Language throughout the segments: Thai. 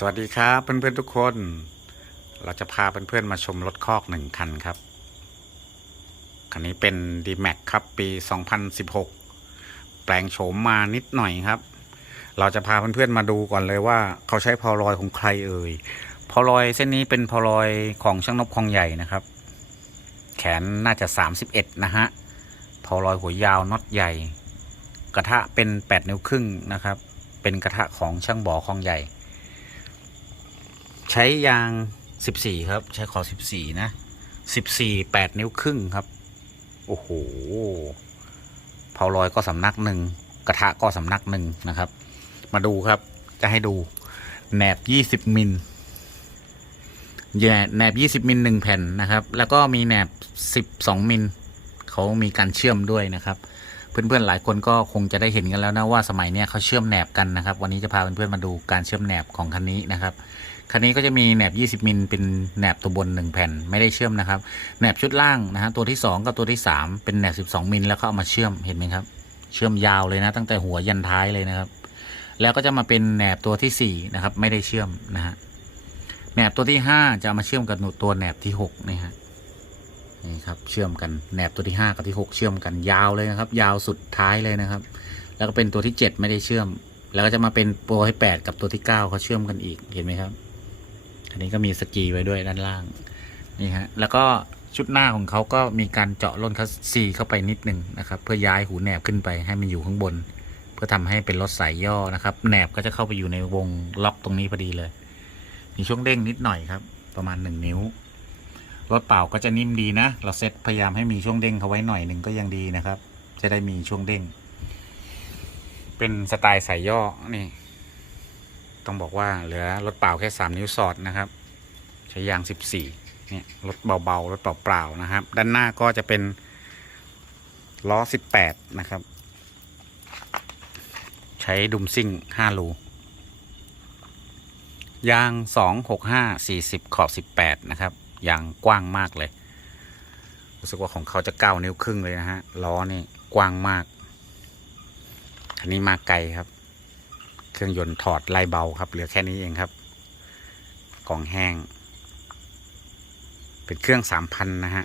สวัสดีครับเพื่อนๆทุกคน เราจะพาเพื่อนๆมาชมรถคอกหนึ่งคันครับ คันนี้เป็น d m a x ครับปี 2016 แปลงโฉมมานิดหน่อยครับ เราจะพาเพื่อนๆมาดูก่อนเลยว่าเขาใช้พอลอยของใครเอ่ยพอลอยเส้นนี้เป็นพอลอยของช่างนบคองใหญ่นะครับ แขนน่าจะ 31 นะฮะพอลอยหัวยาวน็อตใหญ่ กระทะเป็น 8 นิ้วครึ่งนะครับ เป็นกระทะของช่างบ่อคองใหญ่ ช้ยาง 14 ครับ ใช้ขอ 14 นะ 14 8 นิ้วครึ่งครับ โอ้โหเผาลอยก็สำนักหนึ่งกระทะก็สำนักหนึ่งนะครับ มาดูครับ จะให้ดูแหนบ 20 มิลแย่แหนบ 20 มิลหนึ่งแผ่นนะครับ แล้วก็มีแหนบ 12 มิลเขามีการเชื่อมด้วยนะครับเพื่อนๆ หลายคนก็คงจะได้เห็นกันแล้วนะว่าสมัยเนี้ยเขาเชื่อมแหนบกันนะครับ วันนี้จะพาเพื่อนๆมาดูการเชื่อมแหนบของคันนี้นะครับ คันนี้ก็จะมีแหนบ 20 มิลเป็นแหนบตัวบน 1 แผ่นไม่ได้เชื่อมนะครับแหนบชุดล่างนะฮะตัวที่ 2 กับตัวที่ 3 เป็นแหนบ 12 มิลแล้วก็เอามาเชื่อมเห็นไหมครับ เชื่อมยาวเลยนะ ตั้งแต่หัวยันท้ายเลยนะครับ แล้วก็จะมาเป็นแหนบตัวที่4นะครับไม่ได้เชื่อมนะฮะแหนบตัวที่ 5 จะามาเชื่อมกับตัวแหนบที่6นี่ฮะนี่ครับเชื่อมกันแหนบตัวที่ 5 กับที่ 6 เชื่อมกันยาวเลยนะครับ ยาวสุดท้ายเลยนะครับ แล้วก็เป็นตัวที่ 7 ไม่ได้เชื่อม แล้วก็จะมาเป็นตัวที่ 8 กับตัวที่ 9 เขาเชื่อมกันอีกเห็นไหมครับ อันนี้ก็มีสกีไว้ด้วยด้านล่างนี่ฮะแล้วก็ชุดหน้าของเขาก็มีการเจาะร่นคัสซีเข้าไปนิดหนึ่งนะครับ เพื่อย้ายหูแหนบขึ้นไปให้มันอยู่ข้างบน เพื่อทำให้เป็นรถสายย่อนะครับแหนบก็จะเข้าไปอยู่ในวงล็อกตรงนี้พอดีเลย มีช่วงเด้งนิดหน่อยครับ ประมาณหนึ่งนิ้วรถเปล่าก็จะนิ่มดีนะ เราเซตพยายามให้มีช่วงเด้งเขาไว้หน่อยหนึ่งก็ยังดีนะครับ จะได้มีช่วงเด้ง เป็นสไตล์สายย่อนี่ ต้องบอกว่าเหลือรถเปล่าแค่สามนิ้วสอดนะครับ ใช้ยางสิบสี่เนี่ยรถเบาๆรถเปล่าๆนะครับ ด้านหน้าก็จะเป็นล้อสิบแปดนะครับ ใช้ดุมซิ่งห้ารูยางสองหกห้าสี่สิบขอบสิบแปดนะครับ ยางกว้างมากเลย รู้สึกว่าของเขาจะเก้านิ้วครึ่งเลยนะฮะ ล้อนี่กว้างมากคันนี้มาไกลครับ เครื่องยนต์ถอดไล่เบาครับ เหลือแค่นี้เองครับ กล่องแห้ง เป็นเครื่องสามพันนะฮะ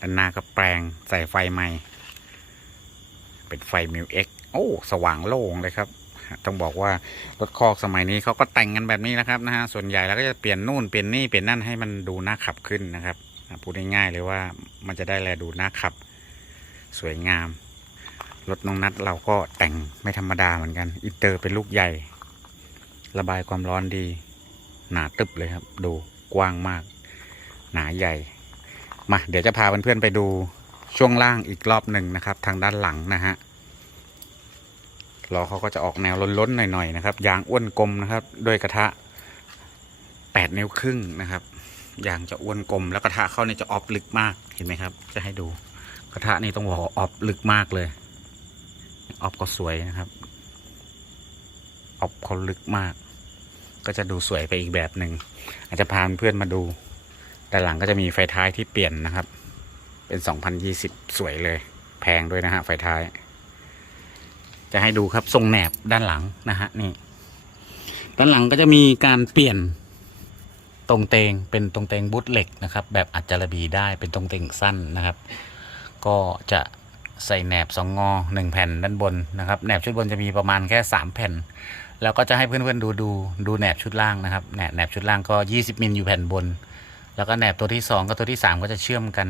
ด้านหน้าก็แปลงใส่ไฟใหม่ เป็นไฟมิวเอ็กโอ้สว่างโล่งเลยครับ ต้องบอกว่ารถคอกสมัยนี้เขาก็แต่งกันแบบนี้นะครับนะฮะส่วนใหญ่แล้วก็จะเปลี่ยนนู่นเปลี่ยนนี่เปลี่ยนนั่นให้มันดูน่าขับขึ้นนะครับพูดง่ายๆเลยว่ามันจะได้แลดูน่าขับ สวยงาม รถน้องนัดเราก็แต่งไม่ธรรมดาเหมือนกัน อินเตอร์เป็นลูกใหญ่ ระบายความร้อนดี หนาตึบเลยครับ ดูกว้างมาก หนาใหญ่ มา เดี๋ยวจะพาเพื่อนๆไปดูช่วงล่างอีกรอบหนึ่งนะครับ ทางด้านหลังนะฮะล้อเขาก็จะออกแนวล้นๆหน่อยๆนะครับ ยางอ้วนกลมนะครับ ด้วยกระทะแปดนิ้วครึ่งนะครับยางจะอ้วนกลม แล้วกระทะเขาเนี่ยจะออฟลึกมากเห็นไหมครับ จะให้ดูกระทะนี่ต้องบอกออฟลึกมากเลย ออฟก็สวยนะครับ ออฟเขาลึกมาก ก็จะดูสวยไปอีกแบบหนึ่ง อาจจะพาเพื่อนมาดู แต่หลังก็จะมีไฟท้ายที่เปลี่ยนนะครับ เป็น 2020 สวยเลย แพงด้วยนะฮะไฟท้าย จะให้ดูครับทรงแหนบด้านหลังนะฮะนี่ ด้านหลังก็จะมีการเปลี่ยนตรงเตงเป็นตรงเตงบุตเหล็กนะครับ แบบอัจจารบีได้เป็นตรงเตงสั้นนะครับ ก็จะ ใส่แหนบสองงอหนึ่งแผ่นด้านบนนะครับแหนบชุดบนจะมีประมาณแค่สามแผ่น แล้วก็จะให้เพื่อนๆดูดูดูแหนบชุดล่างนะครับแหนบแหนบชุดล่างก็ยี่สิบมิลอยู่แผ่นบน แล้วก็แหนบตัวที่สองกับตัวที่สามก็จะเชื่อมกัน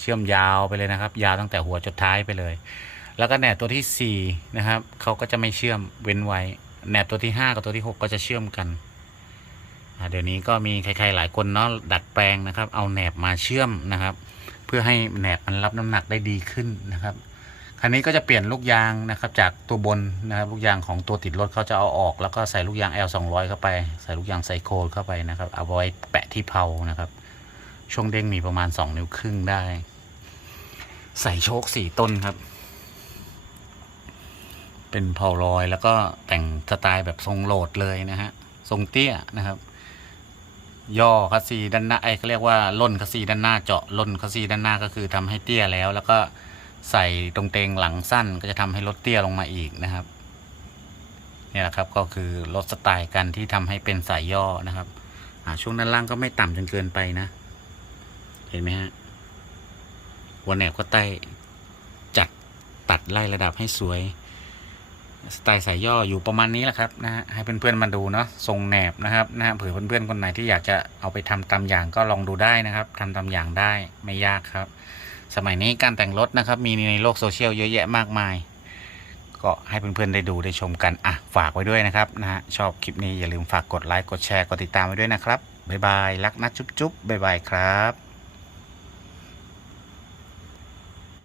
เชื่อมยาวไปเลยนะครับ ยาวตั้งแต่หัวจดท้ายไปเลย แล้วก็แหนบตัวที่สี่นะครับเขาก็จะไม่เชื่อมเว้นไว้แหนบตัวที่ห้ากับตัวที่หกก็จะเชื่อมกันเดี๋ยวนี้ก็มีใครๆหลายคนเนาะดัดแปลงนะครับ เอาแหนบมาเชื่อมนะครับ พื่อให้แหนบมันรับน้ำหนักได้ดีขึ้นนะครับคันนี้ก็จะเปลี่ยนลูกยางนะครับจากตัวบนนะครับลูกยางของตัวติดรถเขาจะเอาออก แล้วก็ใส่ลูกยาง L 2 0 0เข้าไปใส่ลูกยางไซโคเข้าไปนะครับเอาไว้แปะที่เพานะครับ ช่วงเด้งมีประมาณ 2 นิ้วครึ่งได้ ใส่โชคสี่ต้นครับ เป็นเพาลอยแล้วก็แต่งสไตล์แบบทรงโหลดเลยนะฮะทรงเตี้ยนะครับ ย่อคัสซีด้านหน้าไอ้เขาเรียกว่าล่นคัสซีด้านหน้าเจาะล่นคัสซีด้านหน้าก็คือทำให้เตี้ยแล้ว แล้วก็ใส่ตรงเตงหลังสั้นก็จะทำให้รถเตี้ยลงมาอีกนะครับนี่แหละครับก็คือรถสไตล์กันที่ทำให้เป็นสายย่อนะครับช่วงด้านล่างก็ไม่ต่ำจนเกินไปนะ เห็นไหมฮะหัวแหนบก็ใต้จัดตัดไล่ระดับให้สวย สไตล์สายย่ออยู่ประมาณนี้แหละครับนะฮะให้เพื่อนๆมาดูเนาะทรงแหนบนะครับนะฮะเผื่อเพื่อนๆคนไหนที่อยากจะเอาไปทำตามอย่างก็ลองดูได้นะครับทำตามอย่างได้ไม่ยากครับ สมัยนี้การแต่งรถนะครับ มีในโลกโซเชียลเยอะแยะมากมาย ก็ให้เพื่อนๆได้ดูได้ชมกันอะฝากไว้ด้วยนะครับนะฮะชอบคลิปนี้อย่าลืมฝากกดไลค์กดแชร์กดติดตามไว้ด้วยนะครับบ๊ายบายรักนะจุ๊บๆบ๊ายบายครับ